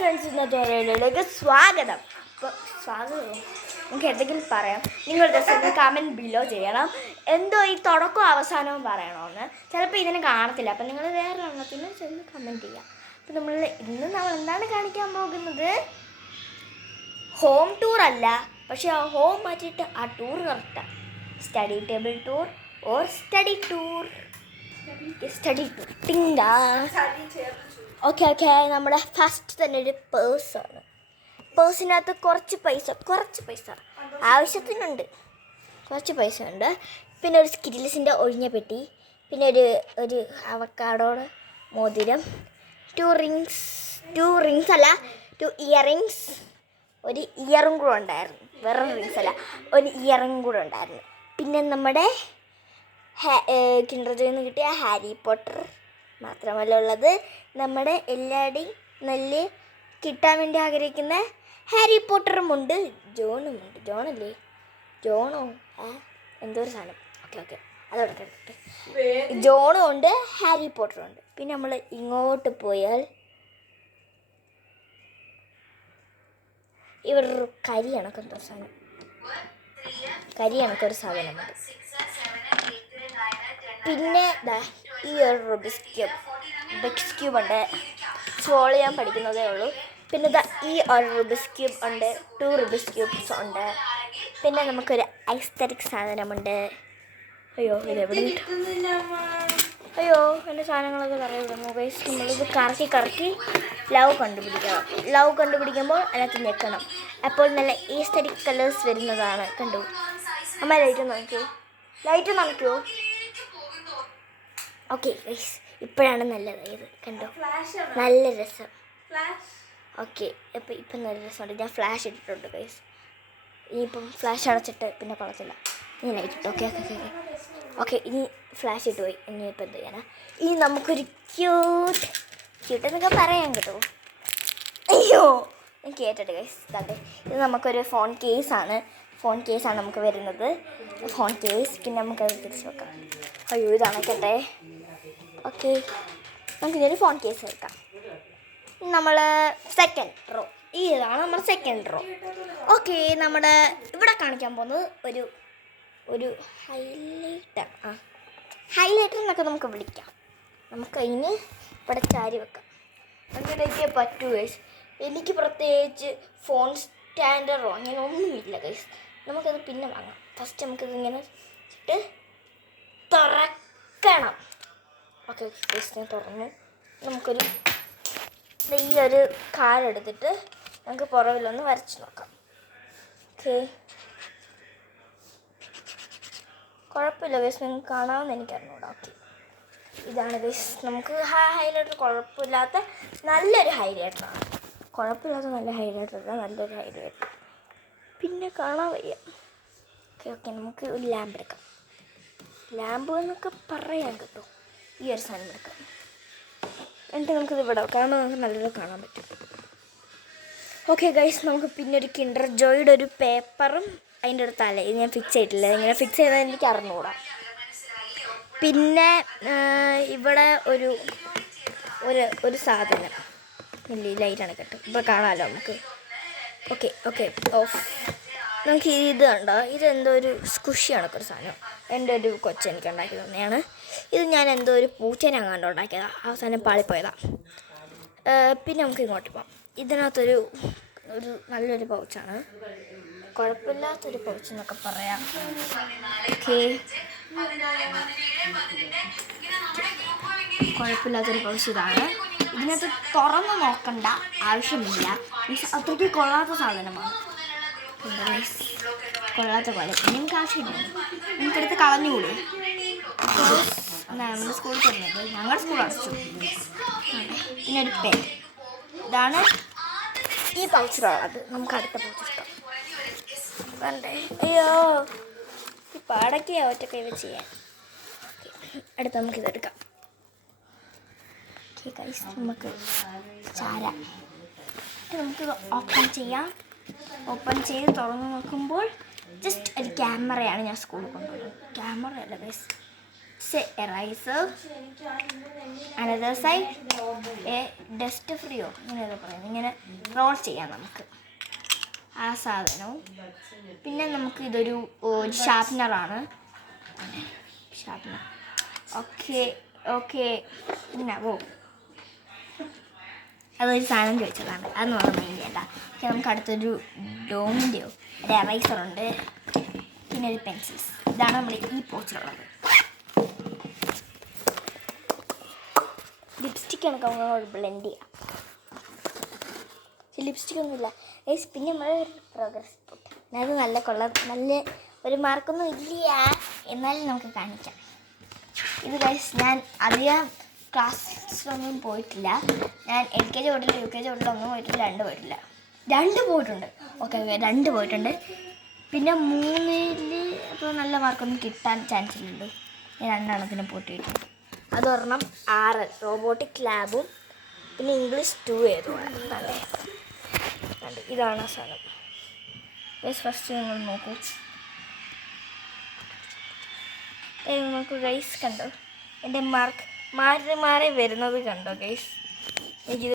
Friends, ഇന്നത്തെ വീഡിയോയിലേക്ക് സ്വാഗതം. നമുക്ക് എന്തെങ്കിലും പറയാം. നിങ്ങൾ ജസ്റ്റ് കമൻറ്റ് ബിലോ ചെയ്യണം. എന്തോ ഈ തുടക്കവും അവസാനവും പറയണമെന്ന്. ചിലപ്പോൾ ഇതിനെ കാണത്തില്ല, അപ്പം നിങ്ങൾ വേറെ എണ്ണത്തിന് ചെന്ന് കമൻറ്റ് ചെയ്യാം. അപ്പം നമ്മൾ എന്താണ് കാണിക്കാൻ പോകുന്നത്? ഹോം ടൂർ അല്ല, പക്ഷേ ആ ഹോം മാറ്റിയിട്ട് ആ ടൂർ കറക്റ്റാണ്. Study table tour or study tour. ടിങ്ടാ. ഓക്കെ, നമ്മുടെ ഫസ്റ്റ് തന്നെ ഒരു പേഴ്സാണ്. പേഴ്സിനകത്ത് കുറച്ച് പൈസ ആവശ്യത്തിനുണ്ട്. കുറച്ച് പൈസ ഉണ്ട്. പിന്നെ ഒരു സ്കിറ്റിൽസിൻ്റെ ഒഴിഞ്ഞ പെട്ടി, പിന്നെ ഒരു അവക്കാഡോയുടെ മോതിരം, ടു ഇയറിങ്സ്, ഒരു ഇയറും കൂടെ ഉണ്ടായിരുന്നു. വേറെ റിങ്സ് അല്ല, ഒരു ഇയറിങ് കൂടെ ഉണ്ടായിരുന്നു. പിന്നെ നമ്മുടെ കിൻഡർ ജോയിൽ നിന്ന് കിട്ടിയ ഹാരി പോട്ടർ മാത്രമല്ല ഉള്ളത്, നമ്മുടെ എല്ലാവരുടെയും നല്ല കിട്ടാൻ വേണ്ടി ആഗ്രഹിക്കുന്ന ഹാരി പോട്ടറുമുണ്ട്, ജോണോ എന്തോ ഒരു സാധനം. ഓക്കെ അതോടെ കിടക്കട്ടെ. ജോണും ഉണ്ട്, ഹാരി പോട്ടറും ഉണ്ട്. പിന്നെ നമ്മൾ ഇങ്ങോട്ട് പോയാൽ ഇവിടെ ഒരു കരി കണക്കൊരു സാധനമുണ്ട്. പിന്നെ ഈ ഒരു റുബിക്സ് ക്യൂബ് ഉണ്ട്. സോൾവ് ചെയ്യാൻ പഠിക്കുന്നതേ ഉള്ളൂ. പിന്നെ ഈ ഒരു റുബിക്സ് ക്യൂബ് ഉണ്ട്, 2 റുബിക്സ് ക്യൂബ്സ് ഉണ്ട്. പിന്നെ നമുക്കൊരു ഐസ്തറ്റിക് സാധനമുണ്ട്. എൻ്റെ സാധനങ്ങളൊക്കെ പറയുന്നു. നമ്മളിത് കറക്കി ലവ് കണ്ടുപിടിക്കുമ്പോൾ അതിനകത്ത് ഞെക്കണം. അപ്പോൾ നല്ല ഈസ്തറ്റിക് കളേഴ്സ് വരുന്നതാണ്. കണ്ടു അമ്മ? ലൈറ്റ് നനയ്ക്കുമോ? ഓക്കെ ഗൈസ്, ഇപ്പോഴാണ് നല്ലതായത്. കണ്ടോ, നല്ല രസം. ഓക്കെ, അപ്പോൾ ഇപ്പം നല്ല രസമുണ്ട്. ഞാൻ ഫ്ലാഷ് ഇട്ടിട്ടുണ്ട് ഗൈസ്. ഇനിയിപ്പം ഫ്ലാഷ് അടച്ചിട്ട് പിന്നെ കുളത്തില്ല. ഇനി ലൈറ്റ് ഇട്ടു. ഓക്കെ ഇനി ഫ്ലാഷ് ഇട്ട് പോയി. ഇനിയിപ്പോൾ എന്ത് ചെയ്യാനാ? ഇനി നമുക്കൊരു ക്യൂട്ട് എന്നൊക്കെ പറയാൻ കേട്ടോ. ഞാൻ കേട്ടിട്ട് ഗൈസ്. കണ്ടേ, ഇത് നമുക്കൊരു ഫോൺ കേസാണ് നമുക്ക് വരുന്നത്. Phone case. പിന്നെ നമുക്കത് തിരിച്ച് വെക്കാം. ഇതണക്കട്ടെ. ഓക്കെ, നമുക്കിതൊരു ഫോൺ കേസ് വെക്കാം. നമ്മൾ സെക്കൻഡ് റോ. ഇതാണ് നമ്മുടെ സെക്കൻഡ് റോ. ഓക്കെ, നമ്മുടെ ഇവിടെ കാണിക്കാൻ പോകുന്നത് ഒരു ഹൈലൈറ്റർ എന്നൊക്കെ നമുക്ക് വിളിക്കാം. നമുക്കതിന് ഇവിടെ ചാരി വെക്കാം. അങ്ങനെയൊക്കെ പറ്റൂ ഗൈസ്. എനിക്ക് പ്രത്യേകിച്ച് ഫോൺ സ്റ്റാൻഡറോ അങ്ങനെ ഒന്നുമില്ല ഗൈസ്. നമുക്കത് പിന്നെ വാങ്ങാം. ഫസ്റ്റ് നമുക്കിത് ഇങ്ങനെ ഇട്ട് തുറക്കണം. ഓക്കെ ഗൈസ്, ഞാൻ തുറന്നു. നമുക്കൊരു ഈ ഒരു കാലെടുത്തിട്ട് നമുക്ക് പുറകിലൊന്ന് വരച്ച് നോക്കാം. ഓക്കെ, കുഴപ്പമില്ല ഗൈസ്, നിങ്ങൾക്ക് കാണാമെന്ന് എനിക്കറിഞ്ഞൂടാ. ഓക്കെ, ഇതാണ് ഗൈസ് നമുക്ക് ഹൈലൈറ്റർ. കുഴപ്പമില്ലാത്ത നല്ലൊരു ഹൈലൈറ്ററാണ്. നല്ലൊരു ഹൈലൈറ്റർ. പിന്നെ കാണാൻ വയ്യ. ഓക്കെ നമുക്ക് ഒരു ലാമ്പ് എടുക്കാം. ലാമ്പ് എന്നൊക്കെ പറയാൻ കേട്ടോ. ഈ ഒരു സാധനം എടുക്കാം. എന്നിട്ട് നമുക്കിത് ഇവിടെ കാരണം നമുക്ക് നല്ലത് കാണാൻ പറ്റും. ഓക്കെ ഗൈസ്, നമുക്ക് പിന്നെ ഒരു കിൻഡർ ജോയുടെ ഒരു പേപ്പറും അതിൻ്റെ ഒരു തല. ഇത് ഞാൻ ഫിക്സ് ചെയ്തിട്ടില്ല. ഇങ്ങനെ ഫിക്സ് ചെയ്താൽ എനിക്ക് അറിഞ്ഞുകൂടാ. പിന്നെ ഇവിടെ ഒരു സാധനം ഇല്ല. ലൈറ്റാണ് കേട്ടോ. ഇപ്പോൾ കാണാമല്ലോ നമുക്ക്. Okay of. നമുക്ക് ഇത് കണ്ടോ, ഇതെന്തോ ഒരു സ്കുഷി കണക്കൊരു സാധനം. എൻ്റെ ഒരു കൊച്ചെനിക്ക് ഉണ്ടാക്കി തന്നെയാണ്. ഇത് ഞാൻ എന്തോ ഒരു പൂച്ചേനെ കണ്ടു ഉണ്ടാക്കിയതാണ്. അവസാനം പാളിപ്പോയതാണ്. പിന്നെ നമുക്ക് ഇങ്ങോട്ട് പോകാം. ഇതിനകത്തൊരു നല്ലൊരു പൗച്ചാണ്. കുഴപ്പമില്ലാത്തൊരു പൗച്ച് എന്നൊക്കെ പറയാം. ഓക്കെ, കുഴപ്പമില്ലാത്തൊരു പൗച്ച് ഇതാണ്. ഇതിനകത്ത് തുറന്ന് നോക്കണ്ട ആവശ്യമില്ല. അത്രയ്ക്ക് കൊള്ളാത്ത സാധനമാണ്. കൊള്ളാത്ത പോലെ നിങ്ങൾക്ക് ആവശ്യമില്ല. നിങ്ങൾക്കെടുത്ത് കളഞ്ഞുകൂടി. നമ്മുടെ സ്കൂളിൽ പറഞ്ഞത് ഞങ്ങളുടെ സ്കൂൾ അടച്ചു. പിന്നെ ഒരു പെൻ. ഇതാണ് ഈ പൗച്ചിലുള്ളത്. നമുക്ക് അടുത്ത പൗച്ച് എടുക്കാം. വേണ്ടേ? ഇപ്പം അടക്കിയ ഒറ്റ വെച്ച് ചെയ്യാൻ. അടുത്ത നമുക്കിതെടുക്കാം. നമുക്ക് നമുക്കിത് ഓപ്പൺ ചെയ്ത് തുറന്ന് നോക്കുമ്പോൾ ജസ്റ്റ് ഒരു ക്യാമറയാണ് ഞാൻ സ്കൂളിൽ കൊണ്ടുപോകുന്നത്. ക്യാമറ അല്ല guys, eraser, another side a dust free ഇങ്ങനെയൊക്കെ പറയുന്നത്. ഇങ്ങനെ റോൾ ചെയ്യാം നമുക്ക് ആ സാധനവും. പിന്നെ നമുക്ക് ഇതൊരു ഷാർപ്നറാണ്. ഷാർപ്നർ ഓക്കെ പിന്നെ അതൊരു സാധനം ചോദിച്ചതാണ്, അതൊന്നും നമ്മൾ മൈൻഡ് ചെയ്യണ്ട. പക്ഷെ നമുക്ക് അടുത്തൊരു ഡോമിൻ്റെയോ ഒരു എറൈസറുണ്ട്, പിന്നെ ഒരു പെൻസിൽസ്. ഇതാണ് നമ്മൾ ഈ പോച്ചിലുള്ളത്. ലിപ്സ്റ്റിക്കാണ് നമ്മൾ ബ്ലെൻഡ് ചെയ്യുക. പക്ഷെ ലിപ്സ്റ്റിക് ഒന്നുമില്ല. പിന്നെ നമ്മൾ പ്രോഗ്രസ് റിപ്പോർട്ട്, അത് നല്ല ഒരു മാർക്കൊന്നും ഇല്ല, എന്നാലും നമുക്ക് കാണിക്കാം. ഇത് ഗൈസ് ഞാൻ അധികം ക്ലാസ്സിലൊന്നും പോയിട്ടില്ല. ഞാൻ LKG തൊട്ടില്ല, UKG തൊട്ടില്ല, ഒന്നും പോയിട്ടില്ല, 2 പോയിട്ടില്ല. 2 പോയിട്ടുണ്ട്. ഓക്കെ 2 പോയിട്ടുണ്ട്. പിന്നെ 3-ൽ അപ്പോൾ നല്ല മാർക്കൊന്നും കിട്ടാൻ ചാൻസ് ഇല്ലല്ലോ. ഞാൻ 2 എണ്ണത്തിന് പോയിട്ടുണ്ട്. അതൊരെണ്ണം 6 റോബോട്ടിക് ലാബും പിന്നെ ഇംഗ്ലീഷ് 2 ഏതുമാണ്. ഇതാണ് ആ സാധനം. ഫസ്റ്റ് നിങ്ങൾ നോക്കൂ. നോക്കൂ ഗൈസ്, കണ്ടോ എൻ്റെ മാർക്ക് മാറി വരുന്നത് കണ്ടോ ഗൈസ്. എനിക്ക്